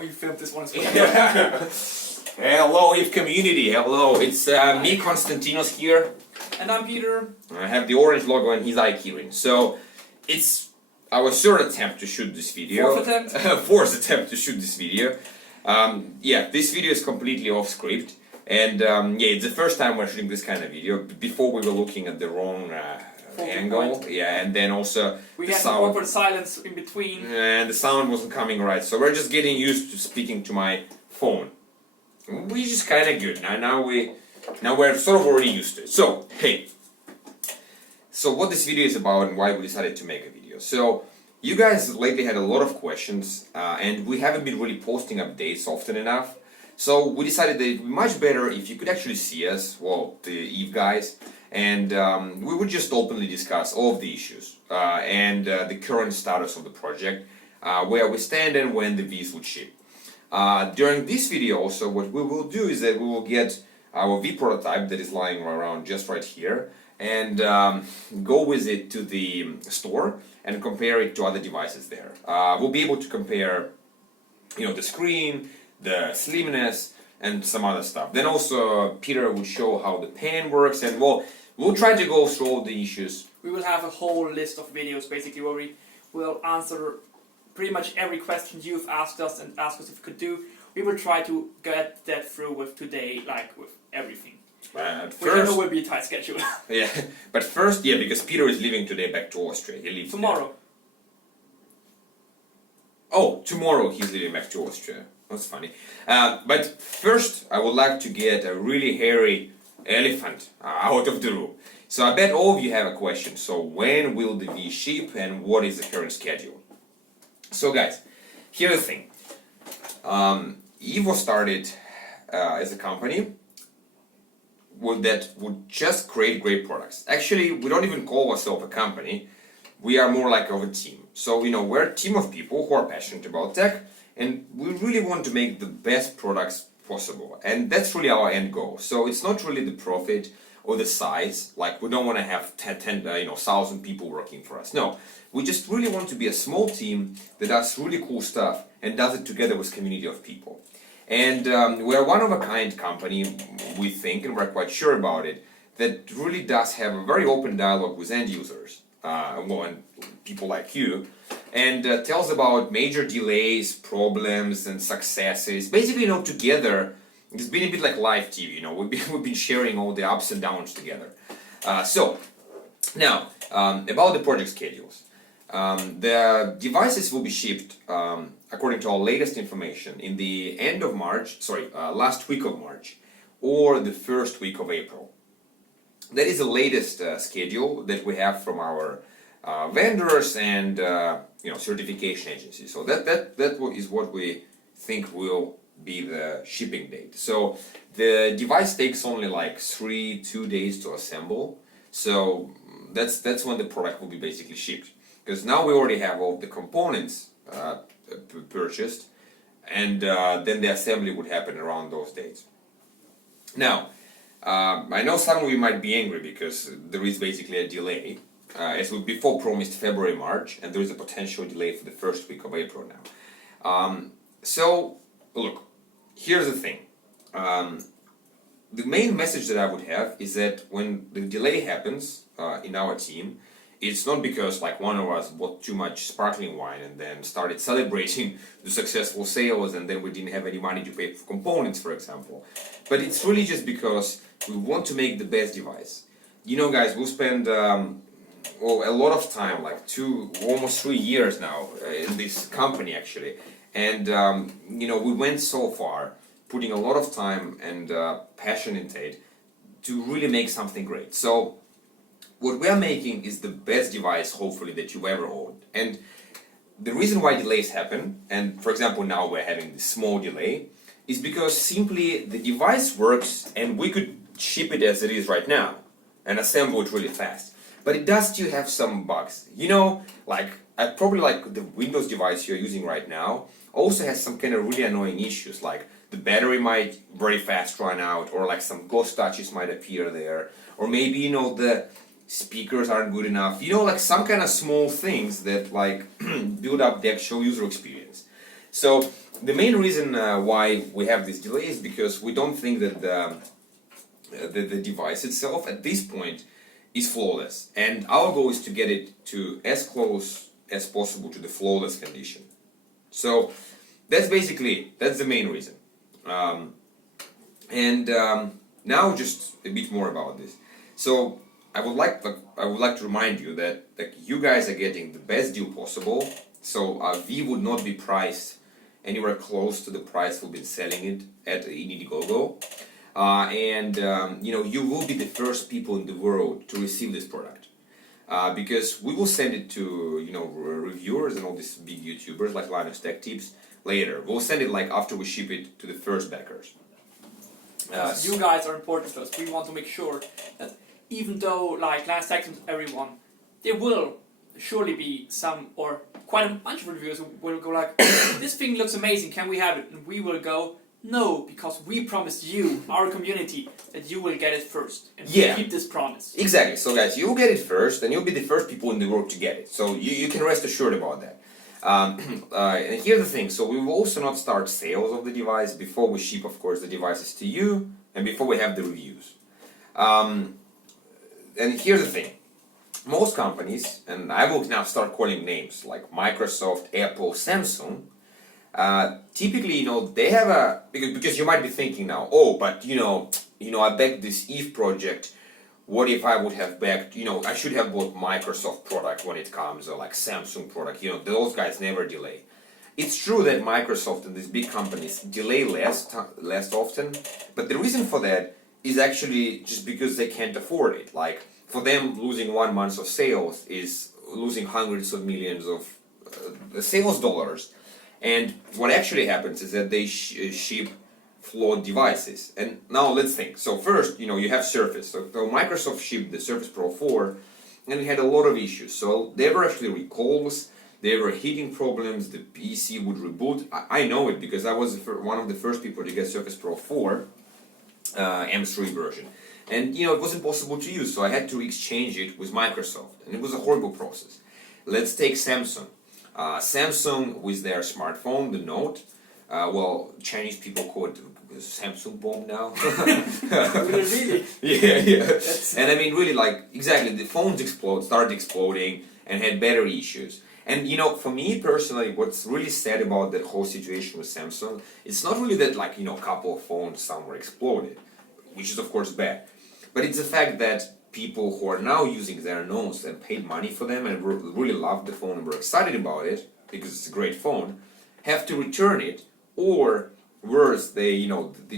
when you film this one as well. Hello, EVE community. Hello, it's me, Konstantinos here. And I'm Peter. I have the orange logo and he's Aikirin. So it's our third attempt to shoot this video. Fourth attempt? Fourth attempt to shoot this video. Yeah, this video is completely off script. And yeah, it's the first time we're shooting this kind of video. Before we were looking at the wrong angle. Point. Yeah, and then also We the had sound. an awkward silence in between. And the sound wasn't coming right. So we're just getting used to speaking to my phone. Which is kind of good. Now we're sort of already used to it. So, hey. So what this video is about and why we decided to make a video. So, you guys lately had a lot of questions and we haven't been really posting updates often enough. So we decided that it would be much better if you could actually see us, well, the EVE guys, and we would just openly discuss all of the issues and the current status of the project, where we stand and when the Vs would ship. During this video also, what we will do is that we will get our V prototype that is lying around just right here and go with it to the store and compare it to other devices there. We'll be able to compare, you know, the screen, the slimness, and some other stuff. Then also Peter will show how the pen works, and we'll try to go through all the issues. We will have a whole list of videos basically where we will answer pretty much every question you've asked us and asked us if we could do. We will try to get that through with today, like with everything. Which I know will be a tight schedule. Yeah, but first, yeah, because Peter is leaving today back to Austria. He leaves Tomorrow. there. Oh, tomorrow he's leaving back to Austria. That's funny. But first, I would like to get a really hairy elephant out of the room. So I bet all of you have a question. So when will the V ship and what is the current schedule? So guys, here's the thing. EVE was started as a company that would just create great products. Actually, we don't even call ourselves a company. We are more like of a team. So, you know, we're a team of people who are passionate about tech, and we really want to make the best products possible. And that's really our end goal. So it's not really the profit or the size. Like, we don't want to have 1,000 people working for us. No, we just really want to be a small team that does really cool stuff and does it together with a community of people. And we're one of a kind company, we think, and we're quite sure about it, that really does have a very open dialogue with end users, and people like you, and tells about major delays, problems, and successes. Basically, you know, together, it's been a bit like live TV, you know, we've been sharing all the ups and downs together. So, now, about the project schedules. The devices will be shipped, according to our latest information, in the end of March, last week of March, or the first week of April. That is the latest schedule that we have from our vendors and certification agencies. So that is what we think will be the shipping date. So the device takes only like 2 days to assemble. So that's when the product will be basically shipped. Because now we already have all the components purchased, and then the assembly would happen around those dates. Now, I know some of you might be angry because there is basically a delay, as we before promised February, March, and there is a potential delay for the first week of April now. So, look, here's the thing. The main message that I would have is that when the delay happens in our team, it's not because like one of us bought too much sparkling wine and then started celebrating the successful sales and then we didn't have any money to pay for components, for example. But it's really just because we want to make the best device. You know, guys, we'll spend a lot of time, like almost 3 years now in this company actually. And we went so far, putting a lot of time and passion into it to really make something great. So what we are making is the best device, hopefully, that you've ever owned. And the reason why delays happen, and for example now we're having this small delay, is because simply the device works and we could ship it as it is right now and assemble it really fast. But it does still have some bugs. You know, probably like the Windows device you're using right now also has some kind of really annoying issues, like the battery might very fast run out, or like some ghost touches might appear there, or maybe, you know, the speakers aren't good enough, you know, like some kind of small things that like build up the actual user experience. So the main reason why we have this delay is because we don't think that the device itself at this point is flawless, and our goal is to get it to as close as possible to the flawless condition. So that's the main reason. Now just a bit more about this. So I would like to remind you that you guys are getting the best deal possible. So V would not be priced anywhere close to the price we've been selling it at in Indiegogo. You will be the first people in the world to receive this product, because we will send it to reviewers and all these big YouTubers like Linus Tech Tips later. We'll send it like after we ship it to the first backers. You guys are important to us. We want to make sure that even though like Linus Tech Tips, everyone, there will surely be some or quite a bunch of reviewers who will go like, this thing looks amazing, can we have it? And we will go, no, because we promised you, our community, that you will get it first. And we keep this promise. Exactly. So guys, you'll get it first, and you'll be the first people in the world to get it. So you can rest assured about that. And here's the thing. So we will also not start sales of the device before we ship, of course, the devices to you, and before we have the reviews. And here's the thing. Most companies, and I will now start calling names like Microsoft, Apple, Samsung, typically, they have because you might be thinking now, oh, but I backed this Eve project. What if I would have backed, I should have bought Microsoft product when it comes, or like Samsung product, those guys never delay. It's true that Microsoft and these big companies delay less often, but the reason for that is actually just because they can't afford it. Like, for them, losing 1 month of sales is losing hundreds of millions of sales dollars. And what actually happens is that they ship flawed devices. And now let's think. So first, you have Surface. So Microsoft shipped the Surface Pro 4, and it had a lot of issues. So there were actually recalls, there were heating problems, the PC would reboot. I know it because I was one of the first people to get Surface Pro 4 M3 version. And it wasn't possible to use, so I had to exchange it with Microsoft, and it was a horrible process. Let's take Samsung. Samsung with their smartphone, the Note. Chinese people call it Samsung bomb now. Really? Yeah. And I mean, really, exactly, the phones started exploding, and had battery issues. And for me personally, what's really sad about that whole situation with Samsung, it's not really that a couple of phones somewhere exploded, which is of course bad. But it's the fact that people who are now using their Notes and paid money for them and really loved the phone and were excited about it because it's a great phone, have to return it, or worse, they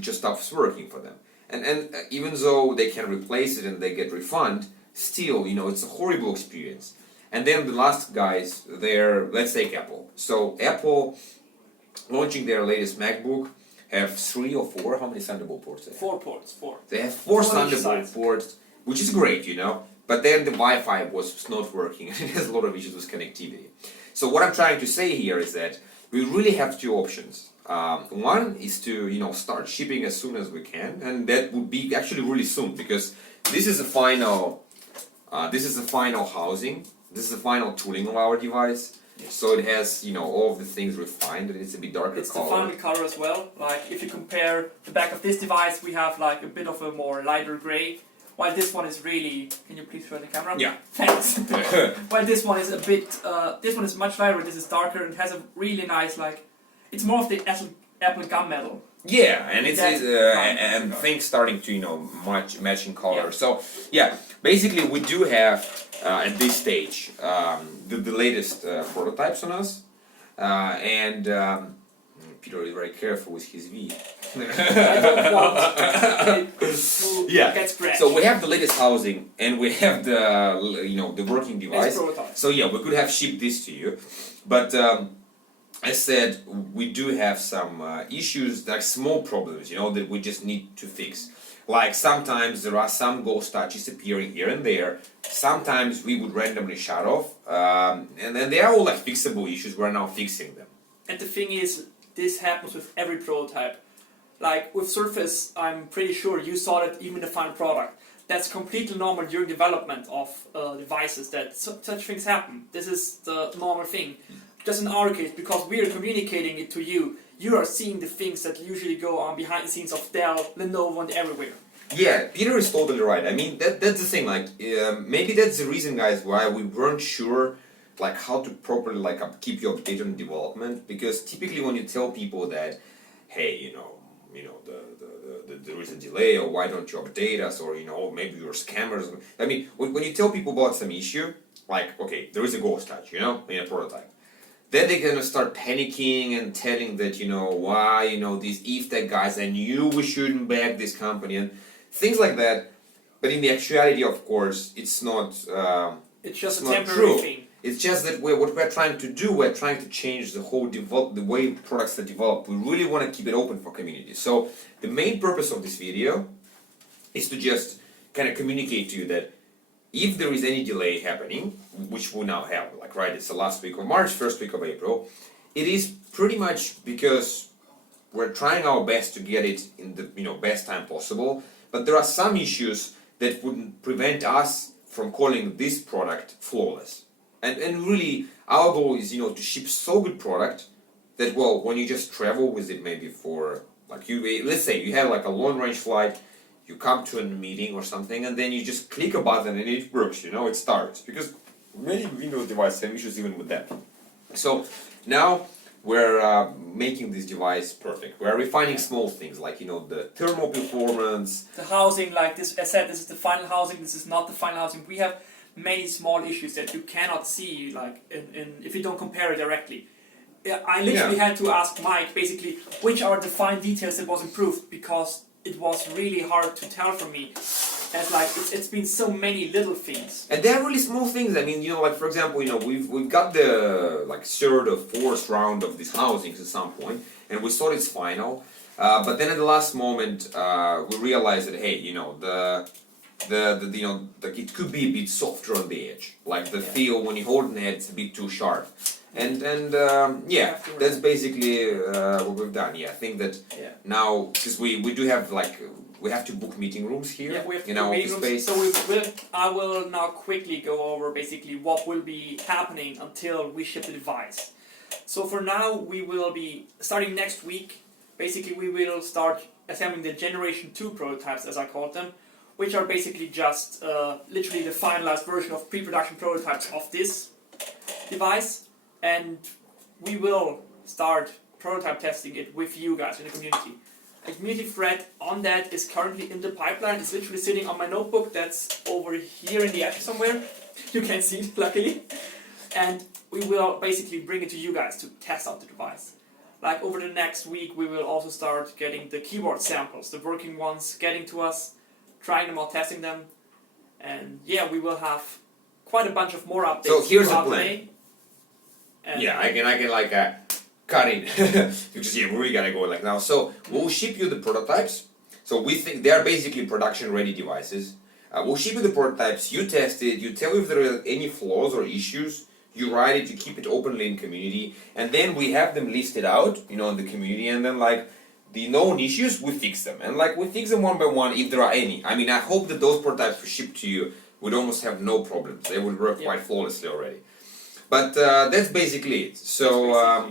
just stops working for them. And even though they can replace it and they get refund, still it's a horrible experience. And then the last guys, let's take Apple. So Apple launching their latest MacBook. Have 3 or 4? How many Thunderbolt ports they have? 4 ports, 4. They have 4 Thunderbolt ports, which is great, But then the Wi-Fi was not working, and it has a lot of issues with connectivity. So what I'm trying to say here is that we really have 2 options. One is to, start shipping as soon as we can, and that would be actually really soon, because this is the final housing, this is the final tooling of our device. So it has, all of the things refined, and it's a bit darker it's color. It's the final color as well. Like, if you compare the back of this device, we have like a bit of a more lighter gray, while this one is really... Can you please show the camera? Yeah. Thanks. While this one is a bit... this one is much lighter, this is darker, and has a really nice, it's more of the Apple gunmetal. Yeah, and it's and things starting to matching color. Yeah. So yeah, basically we do have at this stage the latest prototypes on us, and Peter is very careful with his V. I don't want it to get scratched. So we have the latest housing, and we have the working device. So yeah, we could have shipped this to you, but. I said we do have some issues, like small problems, that we just need to fix. Like sometimes there are some ghost touches appearing here and there. Sometimes we would randomly shut off, and then they are all fixable issues. We're now fixing them. And the thing is, this happens with every prototype. Like with Surface, I'm pretty sure you saw it even in the final product. That's completely normal during development of devices, that such things happen. This is the normal thing. Just in our case, because we are communicating it to you, you are seeing the things that usually go on behind the scenes of Dell, Lenovo, and everywhere. Yeah, Peter is totally right. I mean, that's the thing. Like, maybe that's the reason, guys, why we weren't sure, like, how to properly like keep you updated on development. Because typically, when you tell people that, hey, there is a delay, or why don't you update us, or maybe you're scammers. I mean, when you tell people about some issue, like, okay, there is a ghost touch, in a prototype. Then they're gonna start panicking and telling that why these EVTech guys, I knew we shouldn't back this company and things like that. But in the actuality, of course, it's not. It's just it's a not temporary true. thing. It's just that what we're trying to do. We're trying to change the whole the way products are developed. We really want to keep it open for community. So the main purpose of this video is to just kind of communicate to you that if there is any delay happening, which we now have, like it's the last week of March, first week of April, it is pretty much because we're trying our best to get it in the best time possible. But there are some issues that would prevent us from calling this product flawless. And really, our goal is to ship so good product that when you just travel with it, maybe for let's say you have like a long range flight. You come to a meeting or something, and then you just click a button and it works, it starts. Because many Windows devices have issues even with that. So now we're making this device perfect. We're refining small things like, the thermal performance. The housing, like this, as I said, this is the final housing, this is not the final housing. We have many small issues that you cannot see, like, if you don't compare it directly. I literally had to ask Mike, basically, which are the fine details that was improved, because it was really hard to tell for me, as like it's been so many little things. And they're really small things. I mean, like for example, we've got the third or fourth round of these housings at some point, and we thought it's final. But then at the last moment, we realized that hey, it could be a bit softer on the edge. Like the feel when you hold the head, it's a bit too sharp. And that's basically what we've done. Yeah, I think that now, because we do have we have to book meeting rooms here in our office space. So I will now quickly go over basically what will be happening until we ship the device. So for now, we will be starting next week. Basically, we will start assembling the Generation 2 prototypes, as I called them, which are basically just literally the finalized version of pre-production prototypes of this device. And we will start prototype testing it with you guys in the community. A community thread on that is currently in the pipeline. It's literally sitting on my notebook that's over here in the attic somewhere. You can't see it, luckily. And we will basically bring it to you guys to test out the device. Like over the next week, we will also start getting the keyboard samples, the working ones, getting to us, trying them out, testing them. And yeah, we will have quite a bunch of more updates. So here's the throughout plan. May. And I can cut it because we really gotta go like now. So we'll ship you the prototypes. So we think they are basically production ready devices. We'll ship you the prototypes. You test it. You tell if there are any flaws or issues. You write it. You keep it openly in community, and then we have them listed out, in the community. And then the known issues, we fix them, and we fix them one by one if there are any. I mean, I hope that those prototypes we ship to you would almost have no problems. They would work quite flawlessly already. But that's basically it. So